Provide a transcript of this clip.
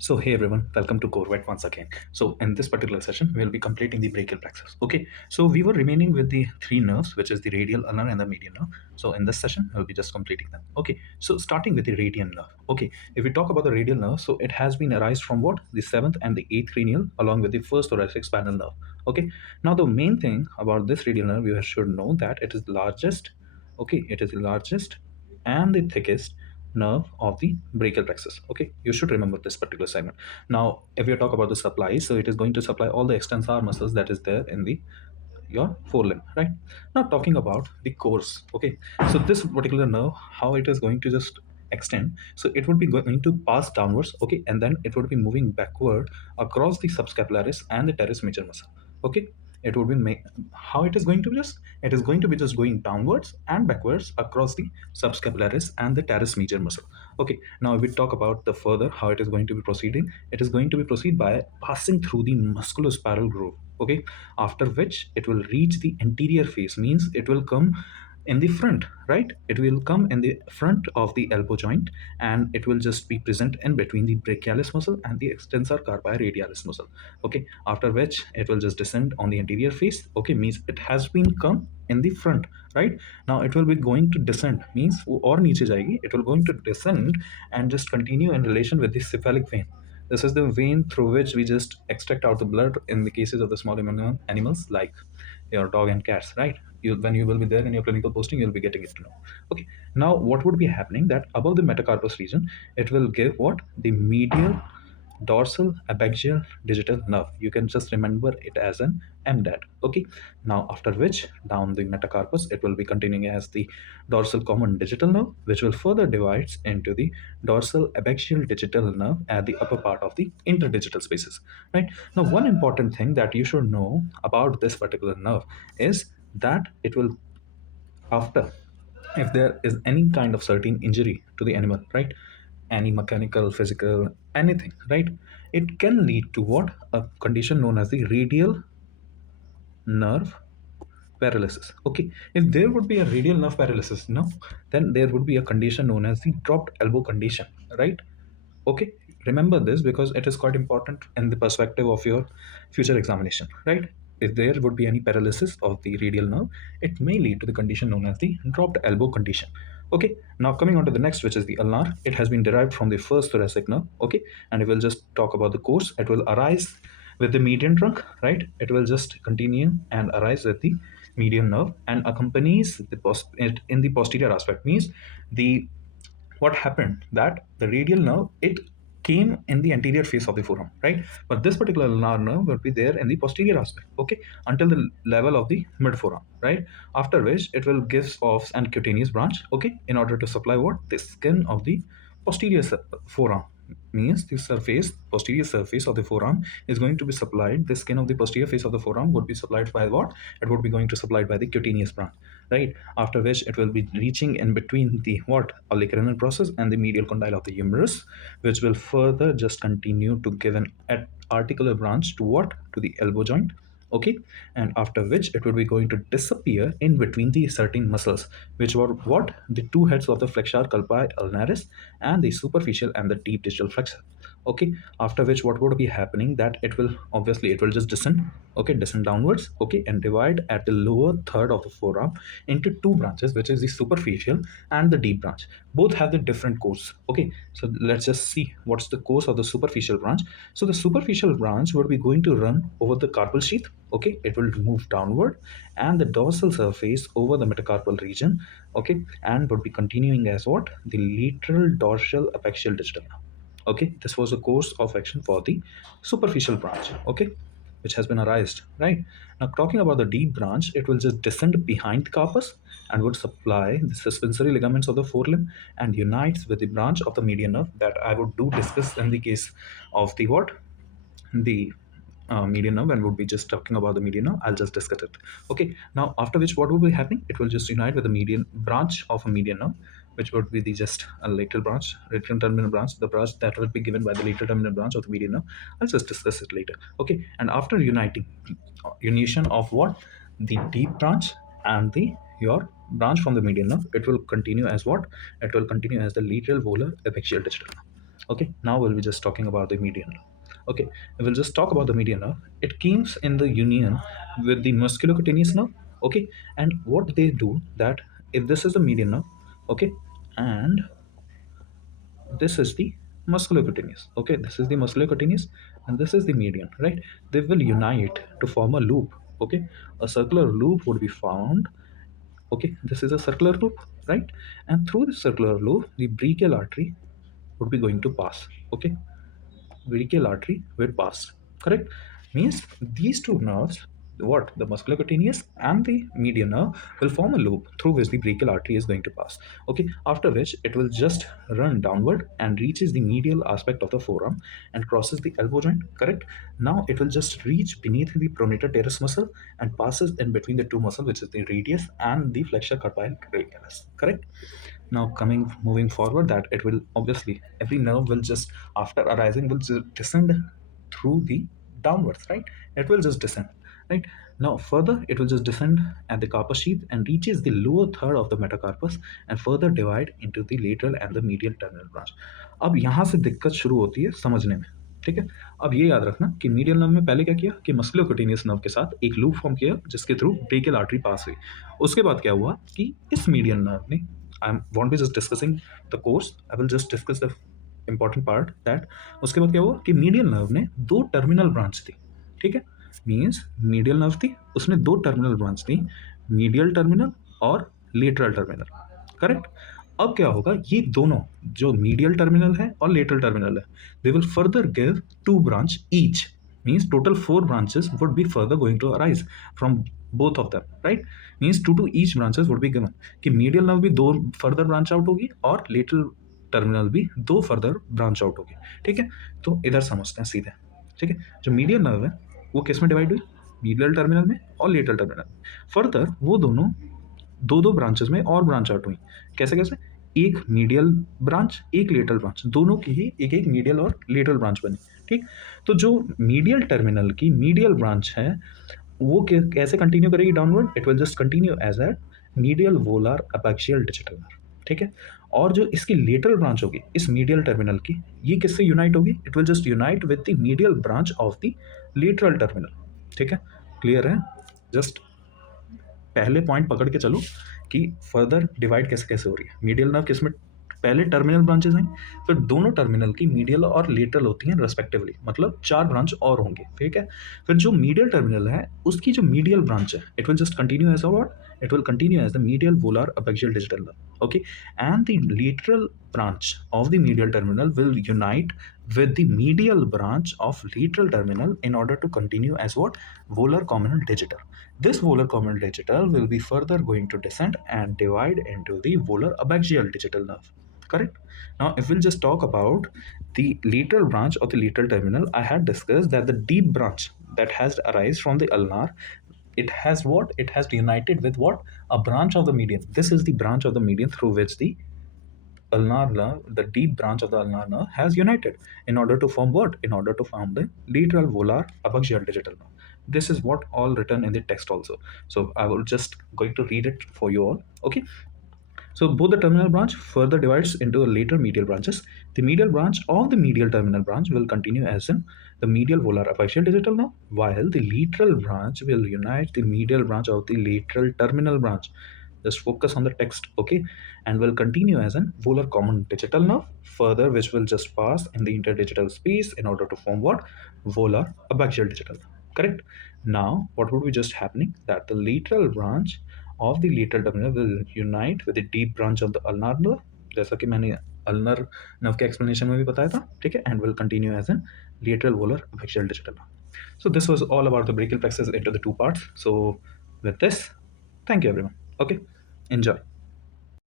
So hey everyone, welcome to Core Vet once again. So in this particular session, we'll be completing the brachial plexus. Okay, so we were remaining with the three nerves, which is the radial, ulnar, and the median nerve. So in this session, we'll be just completing them. Okay, so starting with the radial nerve. Okay, if we talk about the radial nerve, so it has been arised from what? The seventh and the eighth cranial, along with the first thoracic spinal nerve. Okay, now the main thing about this radial nerve, you should know that it is the largest. Okay, it is the largest and the thickest nerve of the brachial plexus. Okay, you should remember this particular segment. Now if you talk about the supply, so it is going to supply all the extensor muscles that is there in the your forelimb, right? Now talking about the course. Okay, so this particular nerve, how it is going to just extend, so it would be going to pass downwards, okay, and then it would be moving backward across the subscapularis and the teres major muscle. Okay, it would be how it is going to be, just it is going to be just going downwards and backwards across the subscapularis and the teres major muscle. Okay, now if we talk about the further how it is going to be proceeding, it is going to be proceed by passing through the musculospiral groove. Okay, after which it will reach the anterior face, means it will come in the front, right? It will come in the front of the elbow joint, and it will just be present in between the brachialis muscle and the extensor carpi radialis muscle. Okay, after which it will just descend on the anterior face. Okay, means it has been come in the front, right? Now it will be going to descend, means or niche jayegi, it will going to descend and just continue in relation with the cephalic vein. This is the vein through which we just extract out the blood in the cases of the small animals like your dog and cats, right? When you will be there in your clinical posting, you'll be getting it to know. Okay, now what would be happening that above the metacarpus region, it will give what? The medial dorsal abaxial digital nerve. You can just remember it as an MDAT. Okay, now after which down the metacarpus it will be continuing as the dorsal common digital nerve, which will further divides into the dorsal abaxial digital nerve at the upper part of the interdigital spaces. Right, now one important thing that you should know about this particular nerve is that it will, after, if there is any kind of certain injury to the animal, right, any mechanical, physical, anything, right, it can lead to what? A condition known as the radial nerve paralysis. Okay, if there would be a radial nerve paralysis, no, then there would be a condition known as the dropped elbow condition, right? Okay, remember this because it is quite important in the perspective of your future examination, right? If there would be any paralysis of the radial nerve, it may lead to the condition known as the dropped elbow condition. Okay, now coming on to the next, which is the ulnar. It has been derived from the first thoracic nerve. Okay, and we will just talk about the course. It will arise with the median trunk, right? It will just continue and arise with the median nerve and accompanies the it in the posterior aspect, means the what happened that the radial nerve, it came in the anterior face of the forearm, right? But this particular ulnar nerve will be there in the posterior aspect, okay, until the level of the mid forearm, right? After which it will give off an cutaneous branch, okay, in order to supply what? The skin of the posterior forearm, means the surface, posterior surface of the forearm is going to be supplied. The skin of the posterior face of the forearm would be supplied by what? It would be going to supplied by the cutaneous branch, right? After which it will be reaching in between the what? Olecranon process and the medial condyle of the humerus, which will further just continue to give an articular branch to what? To the elbow joint. Okay, and after which it will be going to disappear in between the certain muscles, which were what? The two heads of the flexor culpi ulnaris and the superficial and the deep digital flexor. Okay, after which what would be happening that it will, obviously it will just descend, okay, descend downwards, okay, and divide at the lower third of the forearm into two branches, which is the superficial and the deep branch. Both have the different course. Okay, so let's just see what's the course of the superficial branch. So the superficial branch would be going to run over the carpal sheath, okay, it will move downward and the dorsal surface over the metacarpal region, okay, and would be continuing as what? The lateral dorsal abaxial digital. Okay, this was a course of action for the superficial branch, okay, which has been arised, right? Now talking about the deep branch, it will just descend behind the carpus and would supply the suspensory ligaments of the forelimb and unites with the branch of the median nerve that I would do discuss in the case of the what? The median nerve, and would be just talking about the median nerve. I'll just discuss it. Okay, now after which what will be happening? It will just unite with the median branch of a median nerve, which would be the just a lateral branch, lateral terminal branch, the branch that will be given by the lateral terminal branch of the median nerve. I'll just discuss it later. Okay, and after uniting, unition of what? The deep branch and the your branch from the median nerve, it will continue as what? It will continue as the lateral volar abaxial digital nerve. Okay, now we'll be just talking about the median nerve. Okay, we'll just talk about the median nerve. It comes in the union with the musculocutaneous nerve. Okay, and what they do that, if this is the median nerve, okay, and this is the musculocutaneous, okay, this is the musculocutaneous and this is the median, right? They will unite to form a loop. Okay, a circular loop would be found. Okay, this is a circular loop, right? And through this circular loop the brachial artery would be going to pass. Okay, brachial artery will pass. Correct? Means these two nerves, what the musculocutaneous and the median nerve, will form a loop through which the brachial artery is going to pass. Okay, after which it will just run downward and reaches the medial aspect of the forearm and crosses the elbow joint. Correct? Now it will just reach beneath the pronator teres muscle and passes in between the two muscles, which is the radius and the flexor carpi brachialis. Correct? Now coming moving forward, that it will obviously every nerve will just after arising will just descend through the downwards, right? It will just descend, right? Now further it will just descend at the carpus sheath and reaches the lower third of the metacarpus and further divide into the lateral and the medial terminal branch. अब यहाँ से दिक्कत शुरू होती है समझने में। ठीक है, अब ये याद रखना कि मीडियल नर्व में पहले क्या किया कि मस्कुलोकुटेनियस नर्व के साथ एक लूप फॉर्म किया जिसके थ्रू ब्रेकियल आर्टरी पास हुई। उसके बाद क्या हुआ कि इस मीडियल नर्व ने, I won't be just discussing the course, I will just discuss the important part that उसके बाद क्या हुआ कि मीडियल नर्व ने दो टर्मिनल ब्रांच थी। ठीक है, मीन्स मीडियल नर्व थी, उसने दो टर्मिनल ब्रांच थी, मीडियल टर्मिनल और लेटरल टर्मिनल। करेक्ट? अब क्या होगा, ये दोनों जो मीडियल टर्मिनल है और लेटरल टर्मिनल है, they will further give two branch each, means total four branches would be further going to arise from both of them, right? Means two to each branches would be given कि medial nerve भी दो further branch out होगी और lateral terminal भी दो further branch out होगी। ठीक है, तो इधर समझते हैं सीधे। ठीक है, जो मीडियल नर्व है वो किस में डिवाइड हुई, मीडियल टर्मिनल में और लेटरल टर्मिनल में। फर्दर वो दोनों दो दो ब्रांचेस में और ब्रांच आउट हुई। कैसे कैसे, एक मीडियल ब्रांच एक लेटरल ब्रांच, दोनों की ही एक एक मीडियल और लेटरल ब्रांच बनी। ठीक, तो जो मीडियल टर्मिनल की मीडियल ब्रांच है वो कैसे कंटिन्यू करेगी downward, it will just continue as a medial volar apical digital nerve. ठीक है, और जो इसकी लेटरल ब्रांच होगी इस मीडियल टर्मिनल की, ये किससे यूनाइट होगी, it will just unite with the medial branch of the lateral terminal. ठीक है, क्लियर है? जस्ट पहले पॉइंट पकड़ के चलो कि फर्दर डिवाइड कैसे कैसे हो रही है। मीडियल नर्व किसमें, पहले टर्मिनल ब्रांचेस हैं, फिर दोनों टर्मिनल की मीडियल और लेटरल होती हैं रेस्पेक्टिवली, मतलब चार ब्रांच और होंगे। ठीक है, फिर जो मीडियल टर्मिनल है उसकी जो मीडियल ब्रांच है it will just continue as what, it will continue as the medial volar apexial digital nerve. Okay, and the lateral branch of the medial terminal will unite with the medial branch of lateral terminal in order to continue as what, volar communal digital. This volar communal digital will be further going to descend and divide into the volar apexial digital nerve. Correct? Now if we'll just talk about the lateral branch of the lateral terminal, I had discussed that the deep branch that has arise from the ulnar, it has what, it has united with what, a branch of the median. This is the branch of the median through which the ulnar nerve, the deep branch of the ulnar nerve has united in order to form what, in order to form the lateral volar apexial digital nerve. This is what all written in the text also, so I will just going to read it for you all. Okay, so both the terminal branch further divides into later medial branches. The medial branch of the medial terminal branch will continue as in the medial volar apexial digital nerve, while the lateral branch will unite the medial branch of the lateral terminal branch. Just focus on the text, okay? And will continue as an volar common digital nerve, further which will just pass in the interdigital space in order to form what? Volar apexial digital nerve. Correct? Now, what would be just happening? That the lateral branch of the lateral terminal will unite with the deep branch of the ulnar nerve, जैसा कि मैंने ulnar nerve के explanation में भी बताया था, ठीक है, and will continue as an lateral volar apexial digital nerve. So this was all about the brachial plexus into the two parts. So with this, thank you everyone. Okay, enjoy.